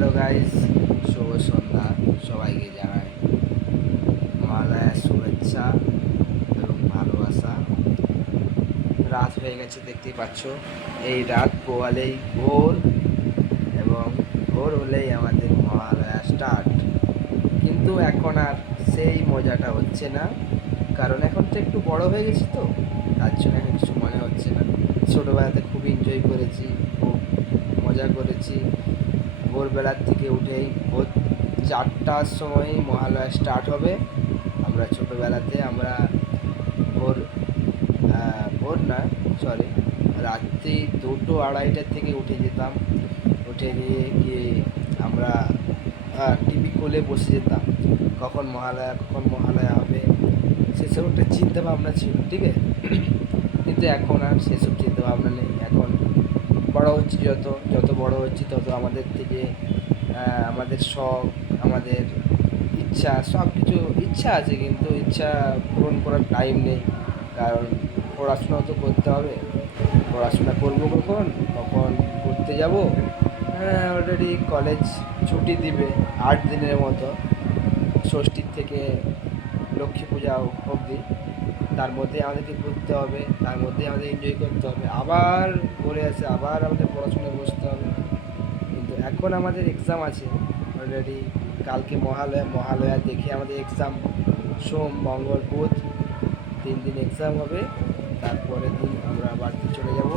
Hello guys, শুভ সন্ধ্যা। সবাইকে জানাই মহালয়ার শুভেচ্ছা এবং ভালোবাসা। রাত হয়ে গেছে, দেখতেই পাচ্ছ। এই রাত পোয়ালেই ভোর, এবং ভোর হলেই আমাদের মহালয়া স্টার্ট। কিন্তু এখন আর সেই মজাটা হচ্ছে না, কারণ এখন তো একটু বড় হয়ে গেছি, তো তার জন্য এখন কিছু মনে হচ্ছে না। ছোটোবেলাতে খুব এনজয় করেছি, খুব মজা করেছি। ভোরবেলার থেকে উঠেই ভোর 4টার সময় মহালয়া স্টার্ট হবে। আমরা ছোটোবেলাতে ভোর ভোর না, সরি, রাত্রি 2-2, 2:30টার থেকে উঠে যেতাম। উঠে গিয়ে আমরা টিভি খুলে বসে যেতাম, কখন মহালয়া হবে। সেসব একটা চিন্তা ভাবনা ছিল, ঠিক আছে। কিন্তু এখন আর সেসব চিন্তা ভাবনা নেই। এখন বড় হচ্ছি, যত যত বড় হচ্ছি তত আমাদের থেকে আমাদের শখ, আমাদের ইচ্ছা, সব কিছু ইচ্ছা আছে, কিন্তু ইচ্ছা পূরণ করার টাইম নেই। কারণ পড়াশোনাও তো করতে হবে। পড়াশোনা করবো কখন, কখন ঘুরতে যাব। হ্যাঁ, অলরেডি কলেজ ছুটি দিবে 8 দিনের মতো, ষষ্ঠীর থেকে লক্ষ্মী পূজা অবধি। তার মধ্যে আমাদেরকে ঘুরতে হবে, তার মধ্যে আমাদের এনজয় করতে হবে, আবার ঘুরে আসে, আবার আমাদের পড়াশোনায় বসতে হবে। কিন্তু এখন আমাদের এক্সাম আছে অলরেডি। কালকে মহালয়া দেখে আমাদের এক্সাম। সোম, মঙ্গল, বুধ 3 দিন এক্সাম হবে। তারপরের দিন আমরা বাড়িতে চলে যাব,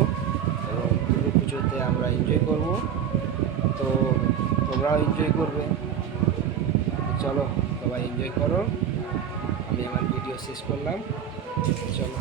এবং দুর্গা পুজোতে আমরা এনজয় করব। তো তোমরাও এনজয় করবে। চলো, সবাই এনজয় করো। আমি আমার ভিডিও শেষ করলাম। চলো।